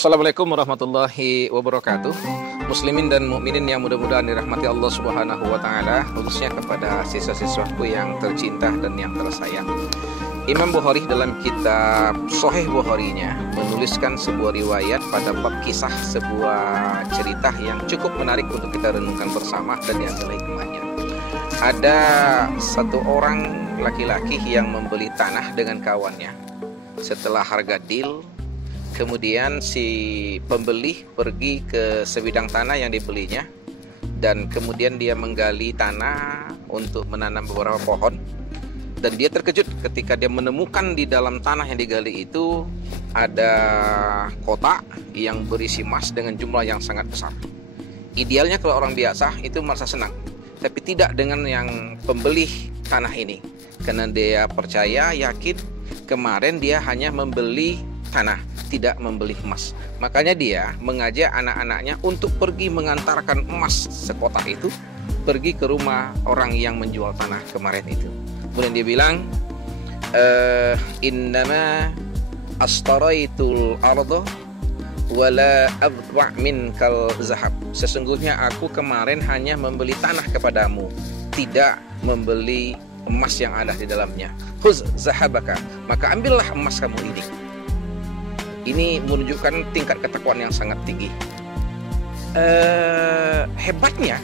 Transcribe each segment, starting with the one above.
Assalamualaikum warahmatullahi wabarakatuh. Muslimin dan mukminin yang mudah-mudahan dirahmati Allah Subhanahu wa taala, khususnya kepada siswa-siswaku yang tercinta dan yang tersayang. Imam Bukhari dalam kitab Sahih Bukharinya menuliskan sebuah riwayat pada bab kisah sebuah cerita yang cukup menarik untuk kita renungkan bersama dan diambil hikmahnya. Ada satu orang laki-laki yang membeli tanah dengan kawannya. Setelah harga deal, kemudian si pembeli pergi ke sebidang tanah yang dibelinya, dan kemudian dia menggali tanah untuk menanam beberapa pohon. Dan dia terkejut ketika dia menemukan di dalam tanah yang digali itu ada kotak yang berisi emas dengan jumlah yang sangat besar. Idealnya kalau orang biasa itu merasa senang, tapi tidak dengan yang pembeli tanah ini, karena dia percaya, yakin kemarin dia hanya membeli tanah, tidak membeli emas. Makanya dia mengajak anak-anaknya untuk pergi mengantarkan emas sekotak itu, pergi ke rumah orang yang menjual tanah kemarin itu. Kemudian dia bilang, innama astaraitul ardo wala adwa' minkal zahab. Sesungguhnya aku kemarin hanya membeli tanah kepadamu, tidak membeli emas yang ada di dalamnya. Khuz zahabaka, maka ambillah emas kamu ini. Ini menunjukkan tingkat ketakwaan yang sangat tinggi. Hebatnya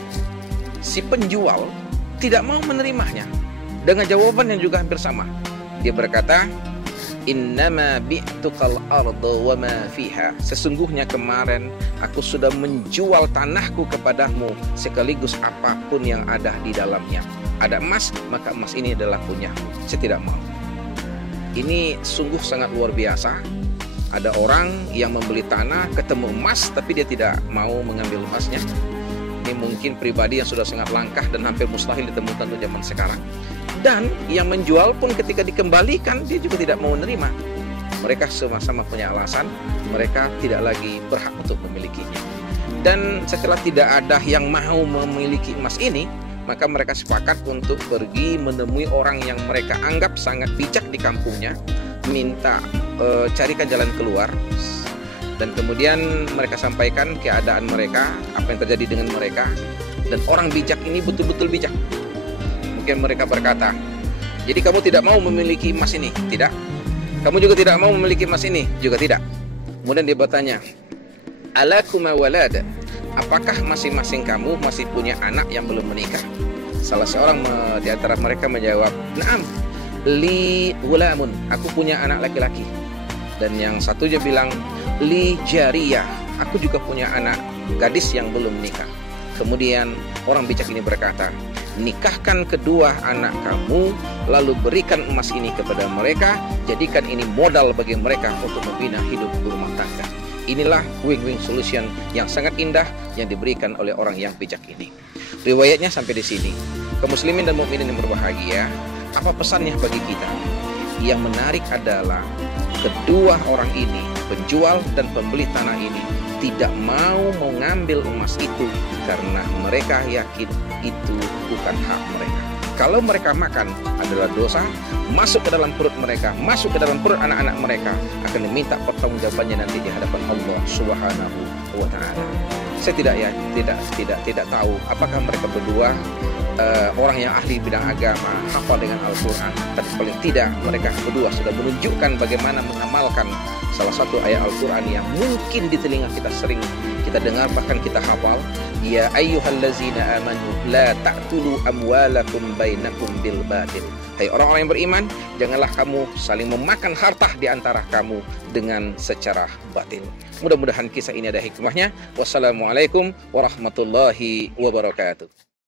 si penjual tidak mau menerimanya dengan jawaban yang juga hampir sama. Dia berkata, innama bi'tukal arda wa ma fiha. Sesungguhnya kemarin aku sudah menjual tanahku kepadamu sekaligus apapun yang ada di dalamnya. Ada emas, maka emas ini adalah punyaku. Saya tidak mau. Ini sungguh sangat luar biasa. Ada orang yang membeli tanah, ketemu emas, tapi dia tidak mau mengambil emasnya. Ini mungkin pribadi yang sudah sangat langkah dan hampir mustahil ditemukan di zaman sekarang. Dan yang menjual pun ketika dikembalikan, dia juga tidak mau menerima. Mereka sama-sama punya alasan, mereka tidak lagi berhak untuk memilikinya. Dan setelah tidak ada yang mau memiliki emas ini, maka mereka sepakat untuk pergi menemui orang yang mereka anggap sangat bijak di kampungnya, minta carikan jalan keluar. Dan kemudian mereka sampaikan keadaan mereka, apa yang terjadi dengan mereka. Dan orang bijak ini betul-betul bijak. Mungkin mereka berkata, jadi kamu tidak mau memiliki emas ini? Tidak. Kamu juga tidak mau memiliki emas ini? Juga tidak. Kemudian dia bertanya, alakuma walad, apakah masing-masing kamu masih punya anak yang belum menikah? Salah seorang di antara mereka menjawab, na'am, li gulamun, aku punya anak laki-laki. Dan yang satunya bilang, li jariyah, aku juga punya anak gadis yang belum menikah. Kemudian orang bijak ini berkata, nikahkan kedua anak kamu, lalu berikan emas ini kepada mereka, jadikan ini modal bagi mereka untuk membina hidup berumah tangga. Inilah win-win solution yang sangat indah yang diberikan oleh orang yang bijak ini. Riwayatnya sampai di sini. Kaum muslimin dan mukminin yang berbahagia, apa pesannya bagi kita? Yang menarik adalah kedua orang ini, penjual dan pembeli tanah ini, tidak mau mengambil emas itu karena mereka yakin itu bukan hak mereka. Kalau mereka makan adalah dosa, masuk ke dalam perut mereka, masuk ke dalam perut anak-anak mereka, akan diminta pertanggungjawabannya nanti di hadapan Allah Subhanahu wa taala. Saya tidak tahu apakah mereka berdua orang yang ahli bidang agama, hafal dengan Al-Quran, tapi paling tidak mereka berdua sudah menunjukkan bagaimana mengamalkan salah satu ayat Al-Quran yang mungkin di telinga kita sering kita dengar, bahkan kita hafal. Ya ayyuhallazina amanu la ta'kulu amwalakum bainakum bil batil. Hai orang-orang yang beriman, janganlah kamu saling memakan harta di antara kamu dengan secara batil. Mudah-mudahan kisah ini ada hikmahnya. Wassalamualaikum warahmatullahi wabarakatuh.